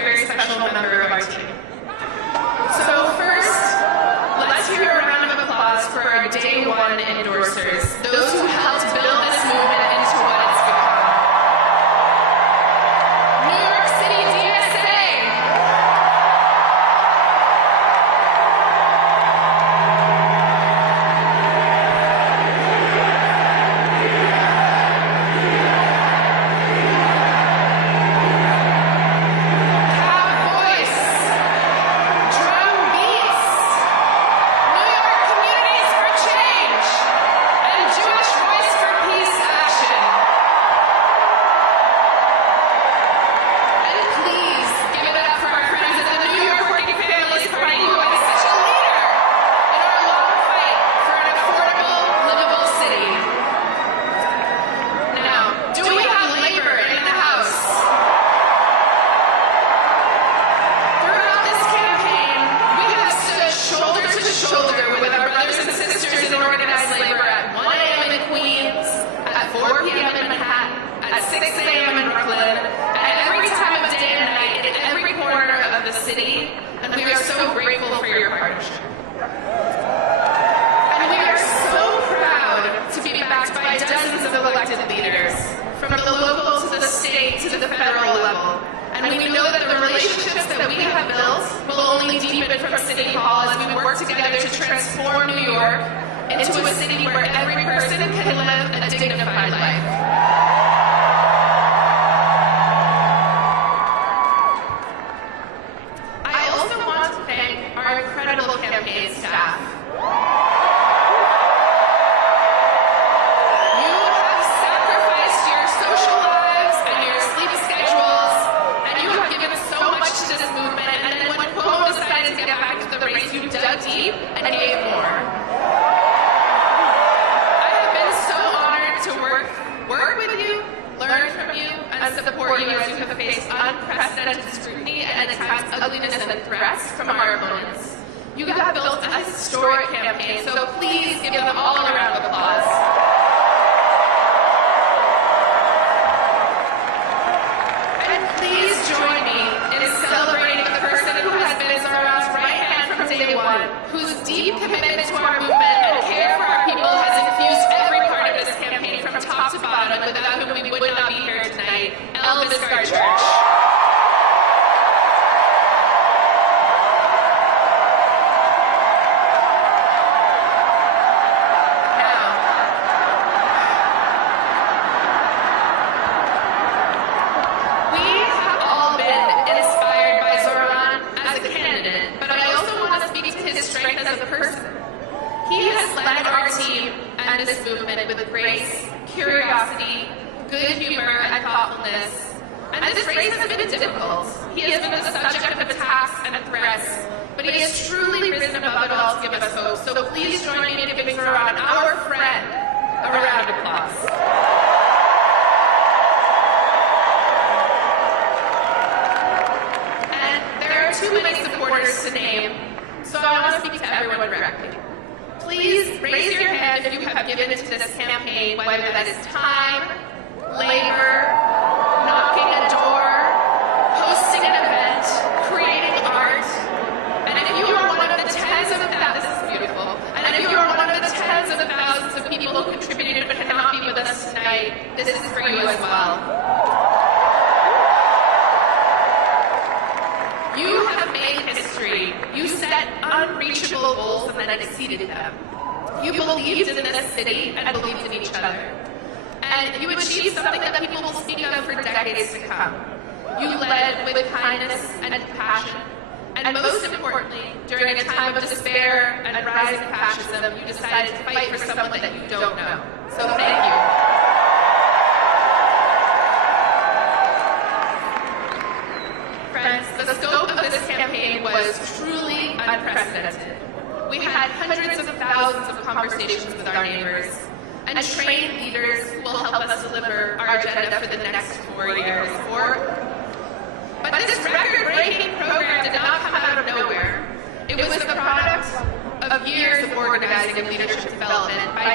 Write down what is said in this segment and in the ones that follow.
a very special member of our team. So first, let's hear a round of applause for our day one endorsers, those who helped build this movement into what it's become.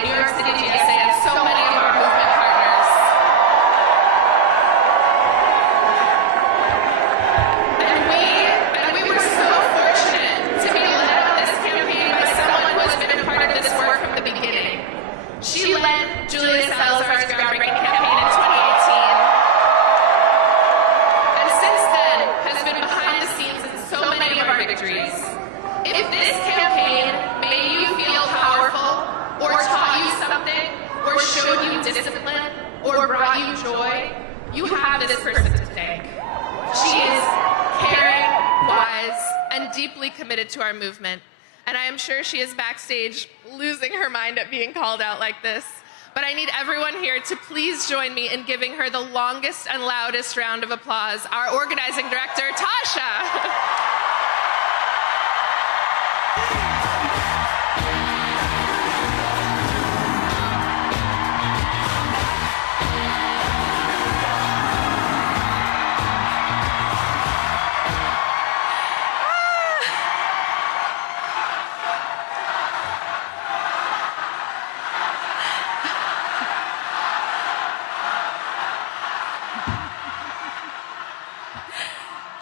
New York City DSA. And victories. If this campaign made you feel powerful, or taught you something, or showed you discipline, or brought you joy, you have this person to thank. She is caring, wise, and deeply committed to our movement. And I am sure she is backstage losing her mind at being called out like this. But I need everyone here to please join me in giving her the longest and loudest round of applause, our organizing director, Tasha.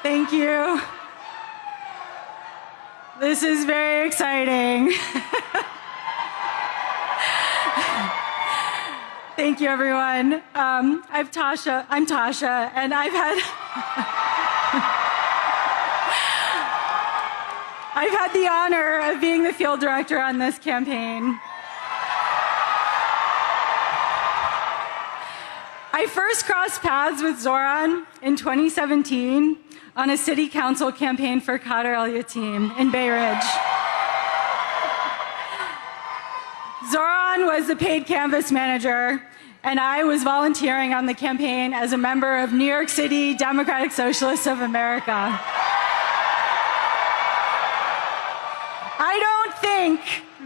Thank you. This is very exciting. Thank you, everyone. I'm Tasha, and I've had the honor of being the field director on this campaign. I first crossed paths with Zohran in 2017 on a city council campaign for Qadr al-Yatim in Bay Ridge. Zohran was the paid canvas manager, and I was volunteering on the campaign as a member of New York City Democratic Socialists of America. I don't think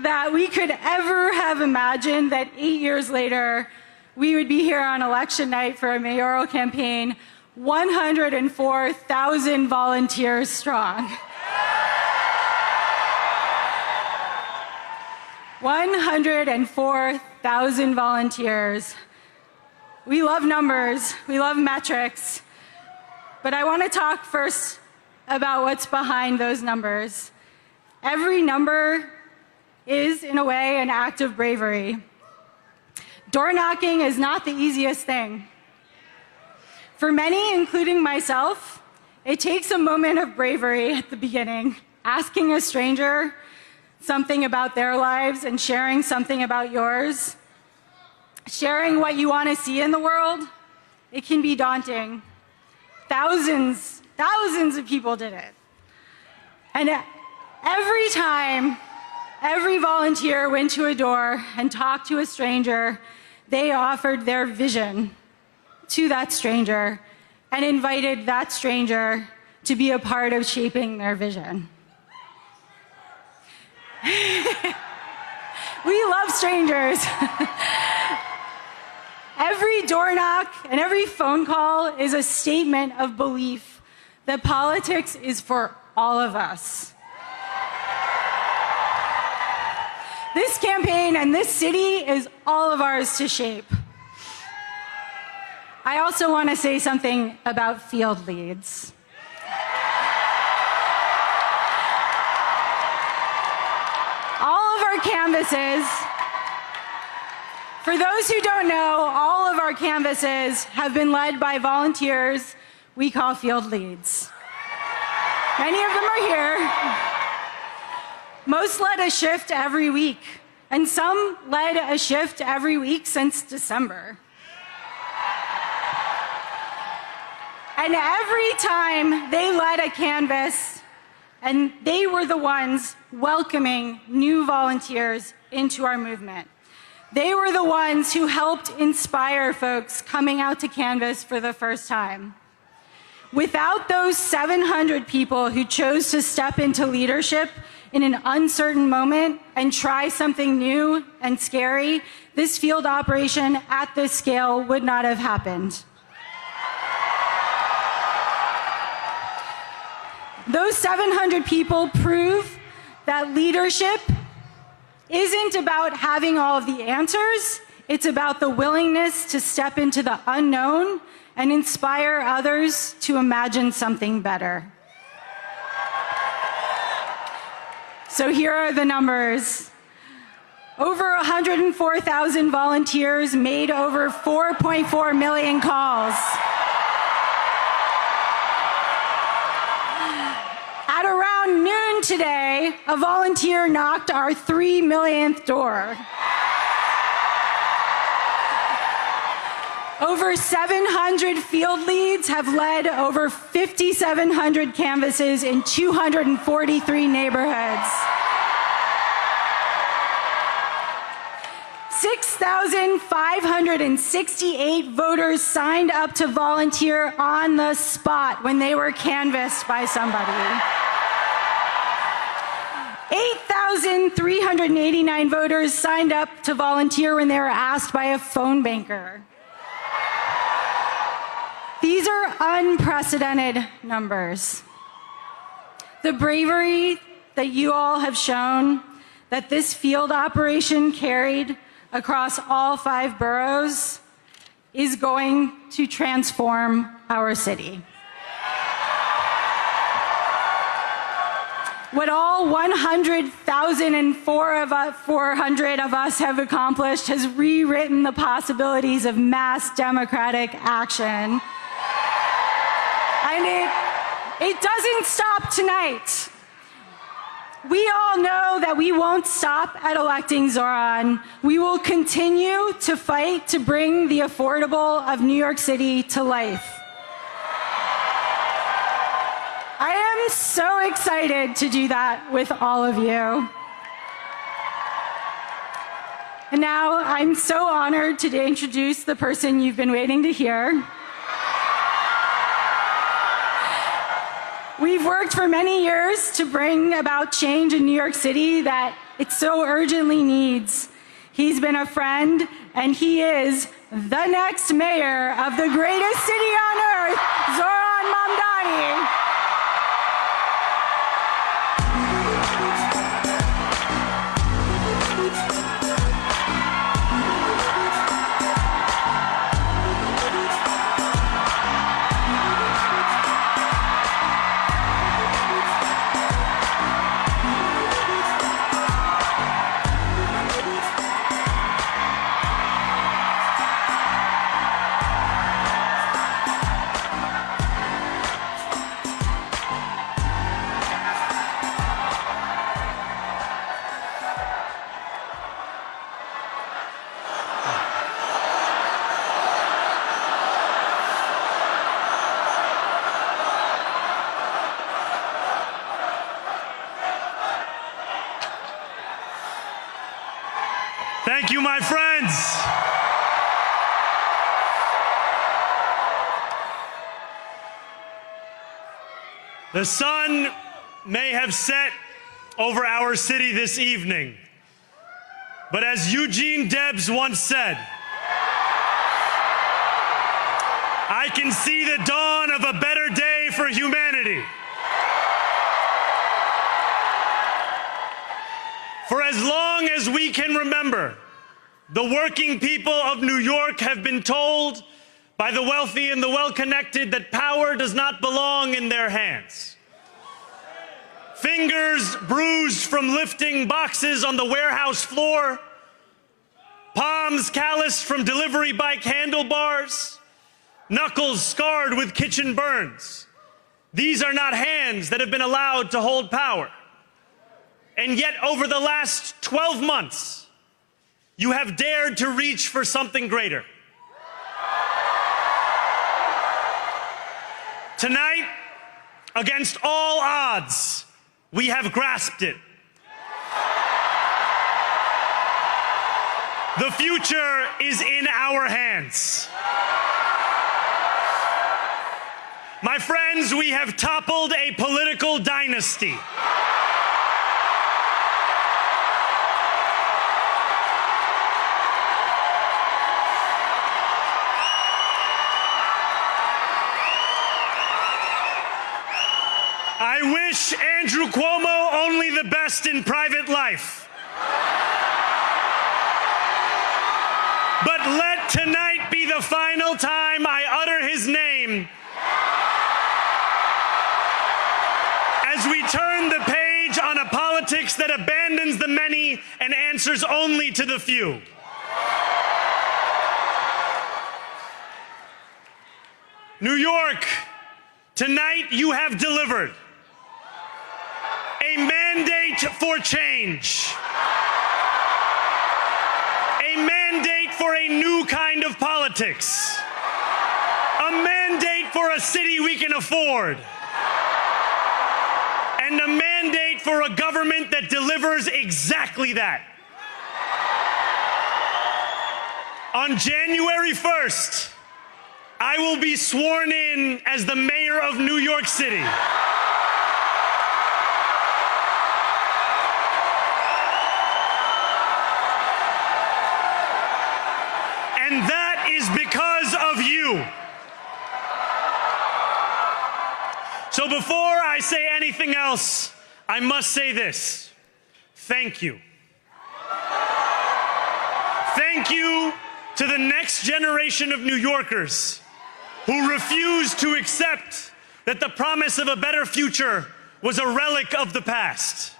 that we could ever have imagined that 8 years later, we would be here on election night for a mayoral campaign, 104,000 volunteers strong. 104,000 volunteers. We love numbers, we love metrics, but I want to talk first about what's behind those numbers. Every number is, in a way, an act of bravery. Door knocking is not the easiest thing. For many, including myself, it takes a moment of bravery at the beginning, asking a stranger something about their lives and sharing something about yours. Sharing what you want to see in the world, it can be daunting. Thousands of people did it. And every time, every volunteer went to a door and talked to a stranger, they offered their vision to that stranger and invited that stranger to be a part of shaping their vision. We love strangers. Every door knock and every phone call is a statement of belief that politics is for all of us. This campaign and this city is all of ours to shape. I also want to say something about field leads. All of our canvases, for those who don't know, all of our canvases have been led by volunteers we call field leads. Many of them are here. Most led a shift every week, and some led a shift every week since December. And every time they led a canvas, and they were the ones welcoming new volunteers into our movement. They were the ones who helped inspire folks coming out to canvas for the first time. Without those 700 people who chose to step into leadership in an uncertain moment and try something new and scary, this field operation at this scale would not have happened. Those 700 people prove that leadership isn't about having all of the answers, it's about the willingness to step into the unknown and inspire others to imagine something better. So here are the numbers. Over 104,000 volunteers made over 4.4 million calls. At around around noon today, a volunteer knocked our 3 millionth door. Over 700 field leads have led over 5,700 canvases in 243 neighborhoods. 6,568 voters signed up to volunteer on the spot when they were canvassed by somebody. 8,389 voters signed up to volunteer when they were asked by a phone banker. These are unprecedented numbers. The bravery that you all have shown, that this field operation carried across all 5 boroughs, is going to transform our city. What all 100,400 of us have accomplished has rewritten the possibilities of mass democratic action. And it doesn't stop tonight. We all know that we won't stop at electing Zohran. We will continue to fight to bring the affordable of New York City to life. I am so excited to do that with all of you. And now I'm so honored to introduce the person you've been waiting to hear. We've worked for many years to bring about change in New York City that it so urgently needs. He's been a friend, and he is the next mayor of the greatest city on earth, Zohran Mamdani. Thank you, my friends. The sun may have set over our city this evening, but as Eugene Debs once said, I can see the dawn of a better day for humanity. For as long as we can remember, the working people of New York have been told by the wealthy and the well-connected that power does not belong in their hands. Fingers bruised from lifting boxes on the warehouse floor, palms calloused from delivery bike handlebars, knuckles scarred with kitchen burns. These are not hands that have been allowed to hold power. And yet, over the last 12 months, you have dared to reach for something greater. Tonight, against all odds, we have grasped it. The future is in our hands. My friends, we have toppled a political dynasty. I wish Andrew Cuomo only the best in private life. But let tonight be the final time I utter his name as we turn the page on a politics that abandons the many and answers only to the few. New York, tonight you have delivered. mandate for change. A mandate for a new kind of politics. A mandate for a city we can afford. And a mandate for a government that delivers exactly that. On January 1st, I will be sworn in as the mayor of New York City. And that is because of you. So before I say anything else, I must say this. Thank you. Thank you to the next generation of New Yorkers who refused to accept that the promise of a better future was a relic of the past.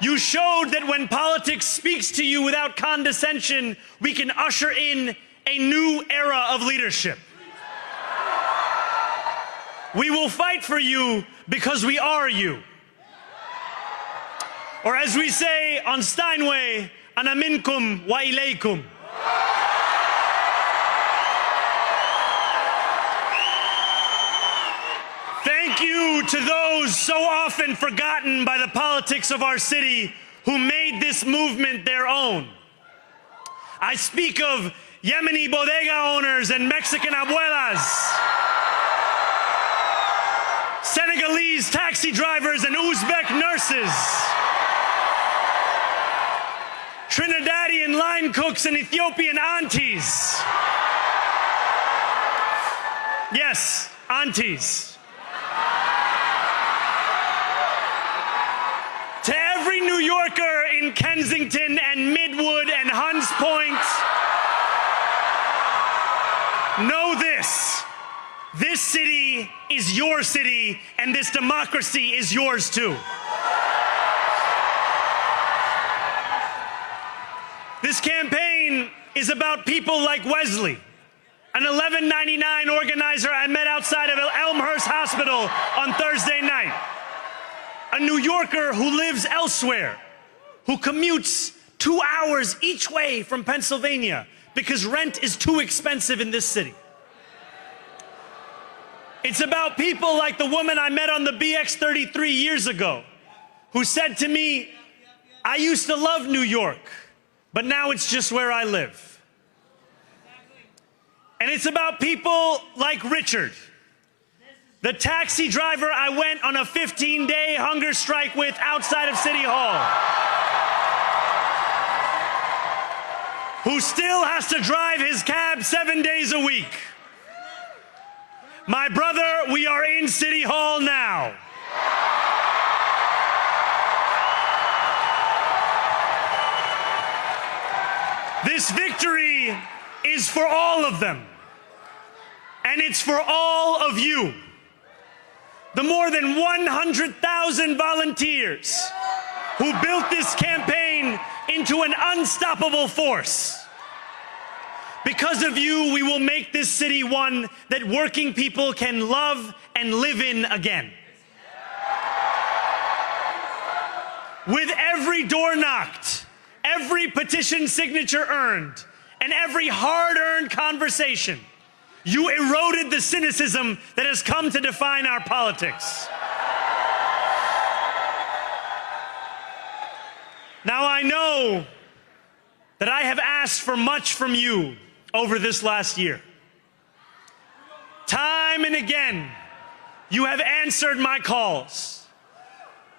You showed that when politics speaks to you without condescension, we can usher in a new era of leadership. We will fight for you because we are you. Or as we say on Steinway, ana minkum wa ilaykum. Thank you to those so often forgotten by the politics of our city who made this movement their own. I speak of Yemeni bodega owners and Mexican abuelas, Senegalese taxi drivers and Uzbek nurses, Trinidadian line cooks and Ethiopian aunties. Yes, aunties. To every New Yorker in Kensington and Midwood and Hunts Point, know this. This city is your city, and this democracy is yours too. This campaign is about people like Wesley, an $11.99 organizer I met outside of Elmhurst Hospital on Thursday night. A New Yorker who lives elsewhere, who commutes 2 hours each way from Pennsylvania because rent is too expensive in this city. It's about people like the woman I met on the BX33 years ago, who said to me, I used to love New York, but now it's just where I live. And it's about people like Richard, the taxi driver I went on a 15-day hunger strike with outside of City Hall, who still has to drive his cab 7 days a week. My brother, we are in City Hall now. This victory is for all of them, and it's for all of you. The more than 100,000 volunteers who built this campaign into an unstoppable force. Because of you, we will make this city one that working people can love and live in again. With every door knocked, every petition signature earned, and every hard-earned conversation, you eroded the cynicism that has come to define our politics. Now I know that I have asked for much from you over this last year. Time and again, you have answered my calls.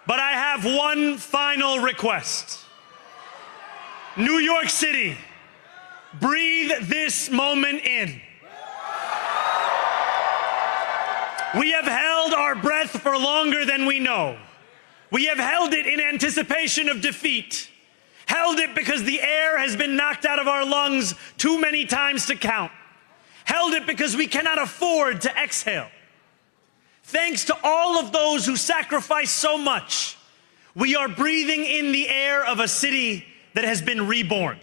But I have one final request. New York City, breathe this moment in. We have held our breath for longer than we know. We have held it in anticipation of defeat. Held it because the air has been knocked out of our lungs too many times to count. Held it because we cannot afford to exhale. Thanks to all of those who sacrificed so much, we are breathing in the air of a city that has been reborn.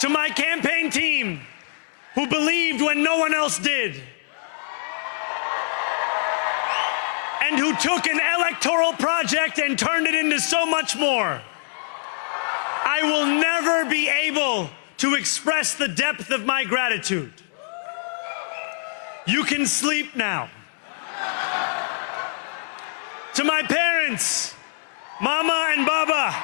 To my campaign team, who believed when no one else did, and who took an electoral project and turned it into so much more. I will never be able to express the depth of my gratitude. You can sleep now. To my parents, Mama and Baba,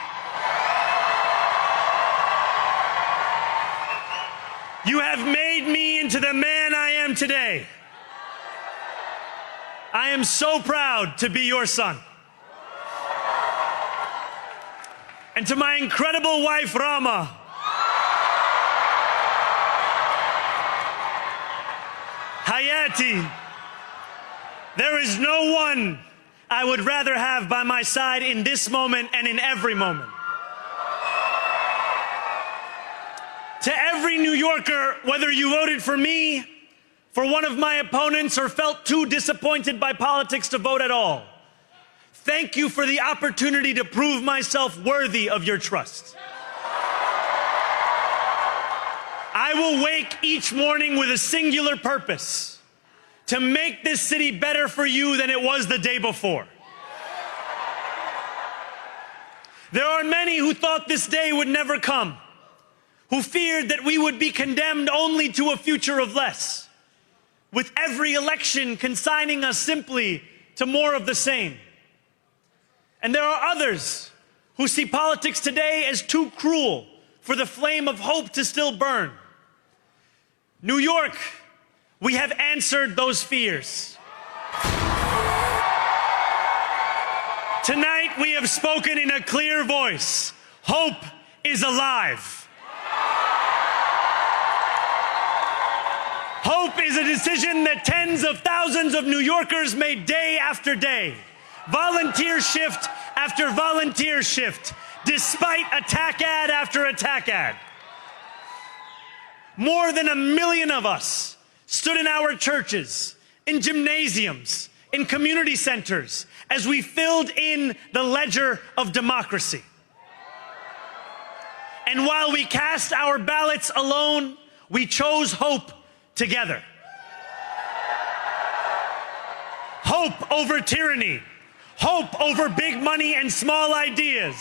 you have made me into the man I am today. I am so proud to be your son. And to my incredible wife, Rama, Hayati, there is no one I would rather have by my side in this moment and in every moment. To every New Yorker, whether you voted for me, for one of my opponents, or felt too disappointed by politics to vote at all, thank you for the opportunity to prove myself worthy of your trust. I will wake each morning with a singular purpose: to make this city better for you than it was the day before. There are many who thought this day would never come, who feared that we would be condemned only to a future of less, with every election consigning us simply to more of the same. And there are others who see politics today as too cruel for the flame of hope to still burn. New York, we have answered those fears. Tonight, we have spoken in a clear voice. Hope is alive. Hope is a decision that tens of thousands of New Yorkers made day after day, volunteer shift after volunteer shift, despite attack ad after attack ad. More than 1 million of us stood in our churches, in gymnasiums, in community centers, as we filled in the ledger of democracy. And while we cast our ballots alone, we chose hope together. Hope over tyranny. Hope over big money and small ideas.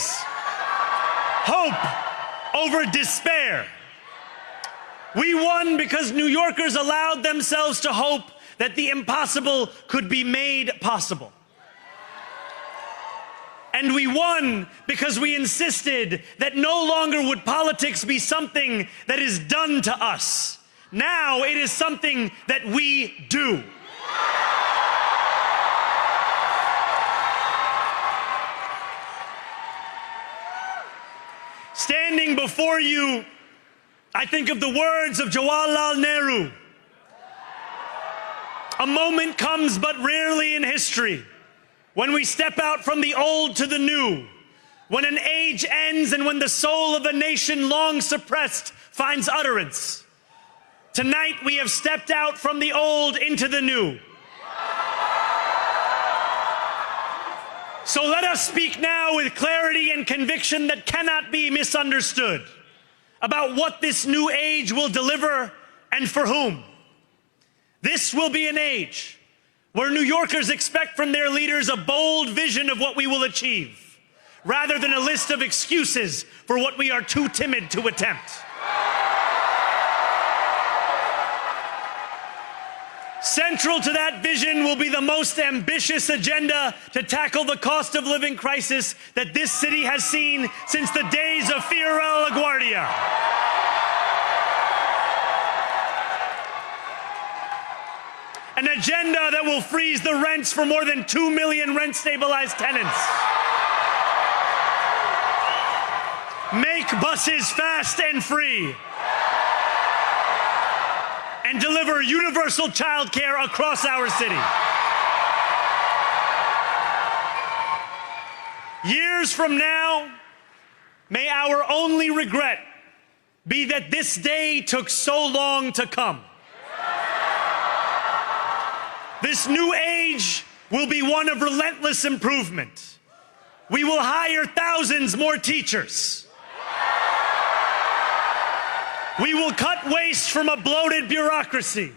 Hope over despair. We won because New Yorkers allowed themselves to hope that the impossible could be made possible. And we won because we insisted that no longer would politics be something that is done to us. Now it is something that we do. Standing before you, I think of the words of Jawaharlal Nehru. A moment comes but rarely in history when we step out from the old to the new, when an age ends and when the soul of a nation long suppressed finds utterance. Tonight we have stepped out from the old into the new. So let us speak now with clarity and conviction that cannot be misunderstood about what this new age will deliver and for whom. This will be an age where New Yorkers expect from their leaders a bold vision of what we will achieve, rather than a list of excuses for what we are too timid to attempt. Central to that vision will be the most ambitious agenda to tackle the cost of living crisis that this city has seen since the days of Fiorella LaGuardia. An agenda that will freeze the rents for more than 2 million rent-stabilized tenants. Make buses fast and free. And deliver universal child care across our city. Years from now, may our only regret be that this day took so long to come. This new age will be one of relentless improvement. We will hire thousands more teachers. We will cut waste from a bloated bureaucracy.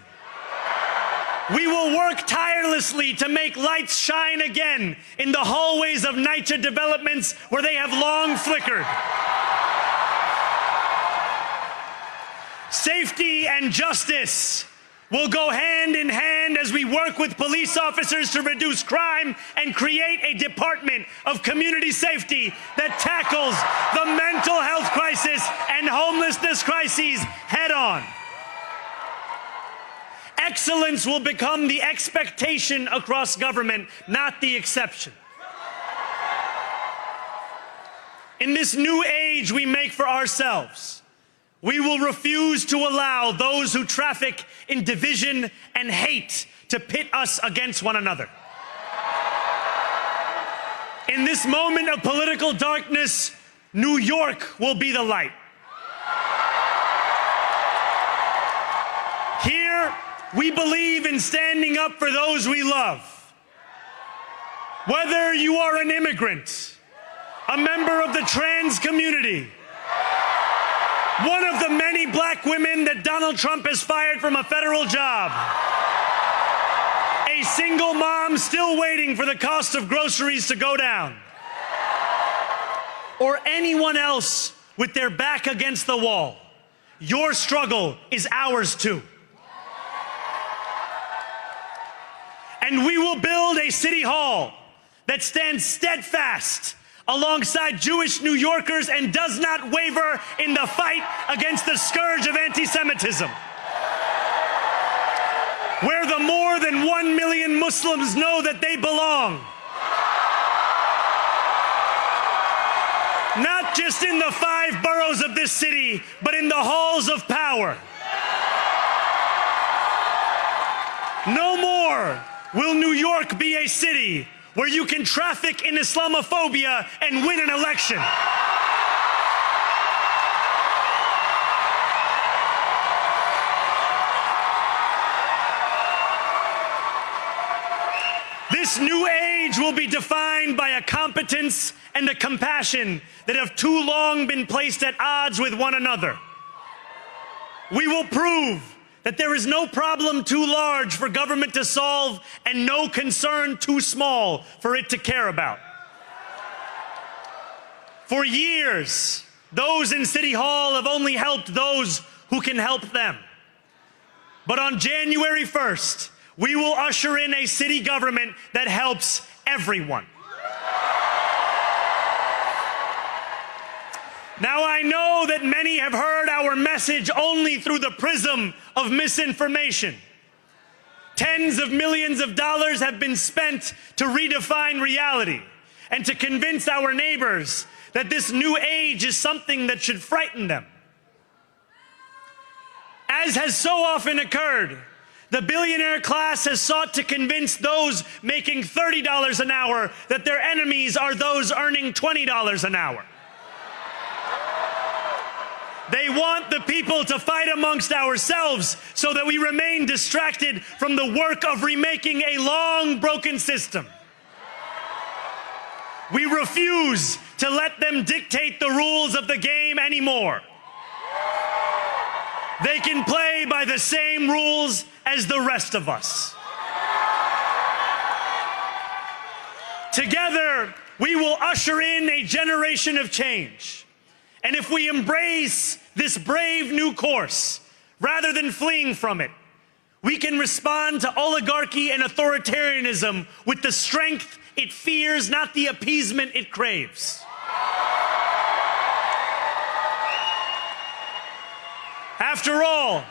We will work tirelessly to make lights shine again in the hallways of NYCHA developments where they have long flickered. Safety and justice will go hand in hand as we work with police officers to reduce crime and create a department of community safety that tackles the mental health crisis and homelessness crises head on. Excellence will become the expectation across government, not the exception. In this new age we make for ourselves, we will refuse to allow those who traffic in division and hate to pit us against one another. In this moment of political darkness, New York will be the light. Here, we believe in standing up for those we love. Whether you are an immigrant, a member of the trans community, one of the many black women that Donald Trump has fired from a federal job, a single mom still waiting for the cost of groceries to go down, or anyone else with their back against the wall, your struggle is ours too. And we will build a city hall that stands steadfast alongside Jewish New Yorkers and does not waver in the fight against the scourge of anti-Semitism. Where the more than 1 million Muslims know that they belong. Not just in the 5 boroughs of this city, but in the halls of power. No more will New York be a city where you can traffic in Islamophobia and win an election. This new age will be defined by a competence and a compassion that have too long been placed at odds with one another. We will prove that there is no problem too large for government to solve and no concern too small for it to care about. For years, those in City Hall have only helped those who can help them. But on January 1st, we will usher in a city government that helps everyone. Now, I know that many have heard our message only through the prism of misinformation. Tens of millions of dollars have been spent to redefine reality and to convince our neighbors that this new age is something that should frighten them. As has so often occurred, the billionaire class has sought to convince those making $30 an hour that their enemies are those earning $20 an hour. They want the people to fight amongst ourselves so that we remain distracted from the work of remaking a long broken system. We refuse to let them dictate the rules of the game anymore. They can play by the same rules as the rest of us. Together, we will usher in a generation of change. And if we embrace this brave new course, rather than fleeing from it, we can respond to oligarchy and authoritarianism with the strength it fears, not the appeasement it craves. After all,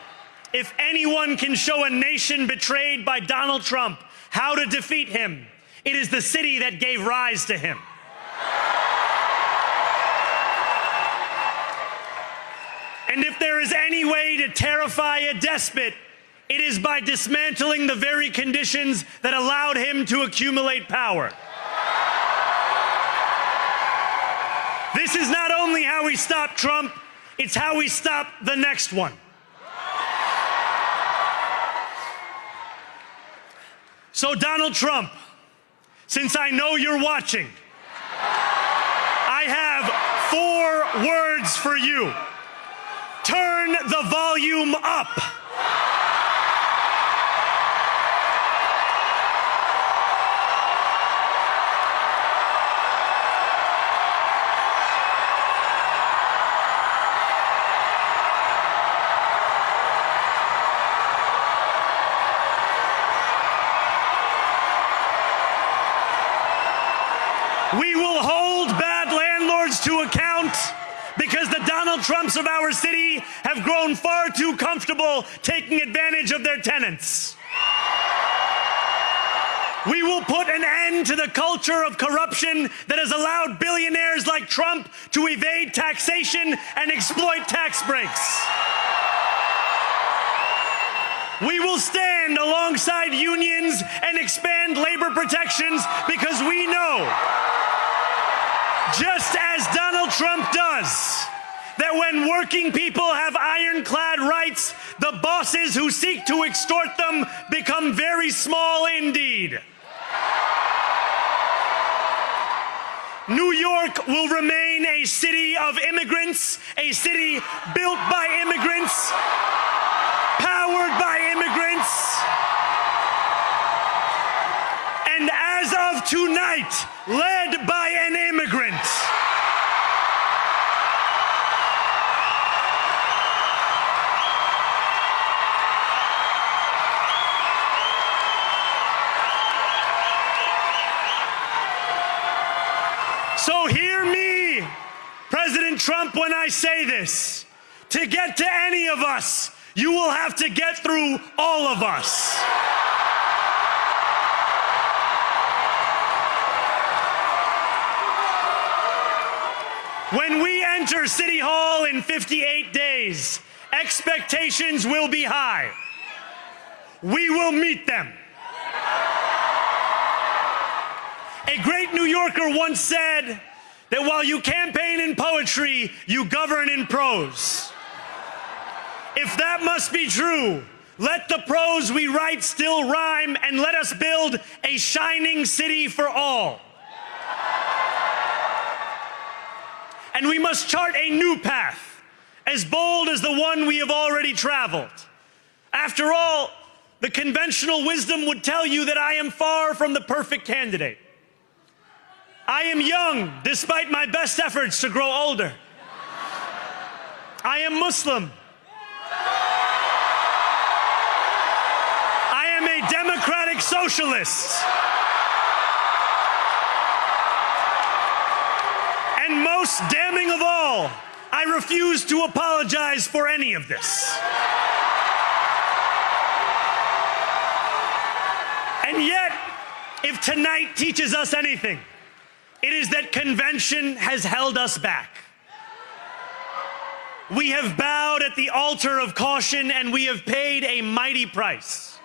if anyone can show a nation betrayed by Donald Trump how to defeat him, it is the city that gave rise to him. And if there is any way to terrify a despot, it is by dismantling the very conditions that allowed him to accumulate power. This is not only how we stop Trump, it's how we stop the next one. So, Donald Trump, since I know you're watching, I have 4 words for you. Turn the volume up. We will hold bad landlords to account because the Donald Trumps of our city have grown far too comfortable taking advantage of their tenants. We will put an end to the culture of corruption that has allowed billionaires like Trump to evade taxation and exploit tax breaks. We will stand alongside unions and expand labor protections because we know, just as Donald Trump does, that when working people have ironclad rights, the bosses who seek to extort them become very small indeed. New York will remain a city of immigrants, a city built by immigrants, powered by immigrants, and as of tonight, led by an immigrant. So hear me, President Trump, when I say this. To get to any of us, you will have to get through all of us. When we enter City Hall in 58 days, expectations will be high. We will meet them. A great New Yorker once said that while you campaign in poetry, you govern in prose. If that must be true, let the prose we write still rhyme, and let us build a shining city for all. And we must chart a new path, as bold as the one we have already traveled. After all, the conventional wisdom would tell you that I am far from the perfect candidate. I am young, despite my best efforts to grow older. I am Muslim. I am a democratic socialist. And most damning of all, I refuse to apologize for any of this. And yet, if tonight teaches us anything, it is that convention has held us back. We have bowed at the altar of caution, and we have paid a mighty price.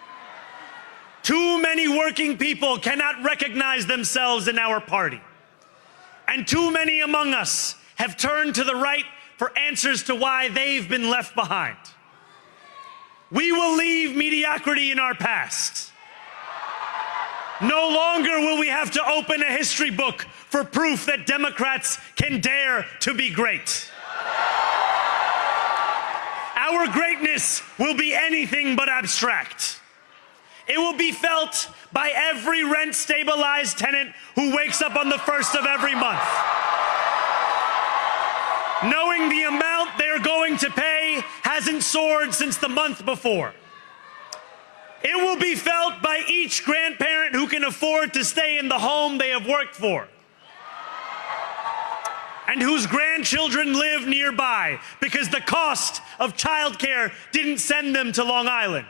Too many working people cannot recognize themselves in our party. And too many among us have turned to the right for answers to why they've been left behind. We will leave mediocrity in our past. No longer will we have to open a history book for proof that Democrats can dare to be great. Our greatness will be anything but abstract. It will be felt by every rent-stabilized tenant who wakes up on the first of every month, knowing the amount they're going to pay hasn't soared since the month before. It will be felt by each grandparent who can afford to stay in the home they have worked for, and whose grandchildren live nearby because the cost of childcare didn't send them to Long Island.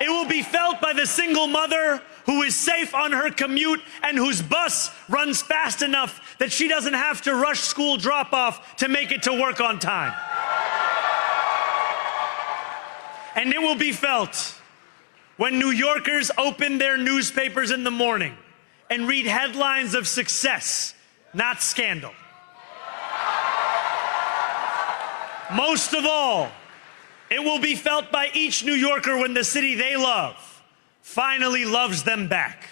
It will be felt by the single mother who is safe on her commute and whose bus runs fast enough that she doesn't have to rush school drop-off to make it to work on time. And it will be felt when New Yorkers open their newspapers in the morning and read headlines of success, not scandal. Most of all, it will be felt by each New Yorker when the city they love finally loves them back.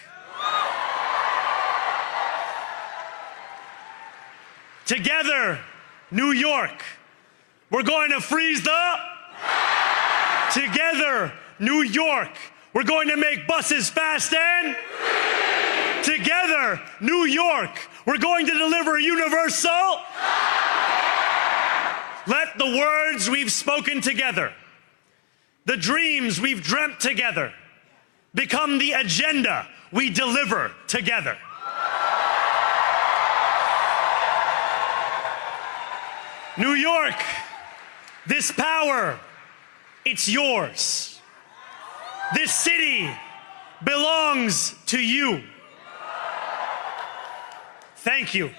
Together, New York, we're going to freeze the... Together, New York, we're going to make buses fast and... Together, New York, we're going to deliver universal... Let the words we've spoken together, the dreams we've dreamt together, become the agenda we deliver together. New York, this power, it's yours. This city belongs to you. Thank you.